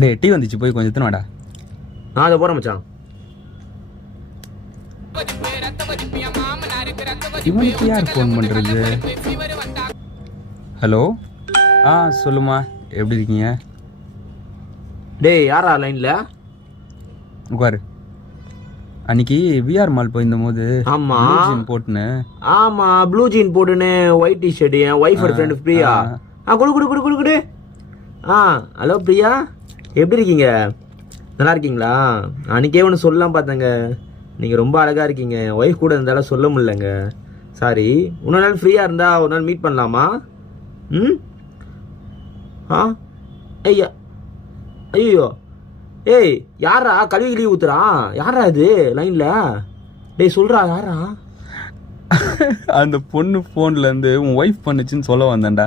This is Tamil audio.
டேய் டீ வந்துச்சு போய் கொஞ்சம் எத்தனை வாடா. நான் அதை போகிறேன் மச்சான். இவனுக்கு யார் ஃபோன் பண்ணுறது? ஹலோ, சொல்லுமா, எப்படி இருக்கீங்க? டேய் யாரா லைனில்? உட்காரு. அன்னைக்கு விஆர் மால் போயிருந்த போது ஆமாம் போட்டுன்னு. ஆமாம், ப்ளூ ஜீன் போட்டுன்னு ஒயிட் டிஷர்ட் என் ஒய்ஃபோட ஃப்ரெண்டு பிரியா. குடு குடு குடு குடு குடு. ஹலோ பிரியா, எப்படி இருக்கீங்க? நல்லா இருக்கீங்களா? அன்றைக்கே ஒன்று சொல்லலாம் பார்த்தேங்க, நீங்கள் ரொம்ப அழகாக இருக்கீங்க. என் ஒய்ஃப் கூட இருந்தாலும் சொல்ல முடியலங்க, சாரி. இன்னொரு நாள் ஃப்ரீயாக இருந்தால் ஒரு நாள் மீட் பண்ணலாமா? ம். ஐயா ஐயோ, ஏய் யாரா கழுவி கிழி ஊத்துறான்? யாரா இது லைனில்? டேய் சொல்கிறா யாரா? அந்த பொண்ணு போன்ல இருந்து உன் ஒய்ஃப் பண்ணுச்சுன்னு சொல்ல வந்தேன்டா.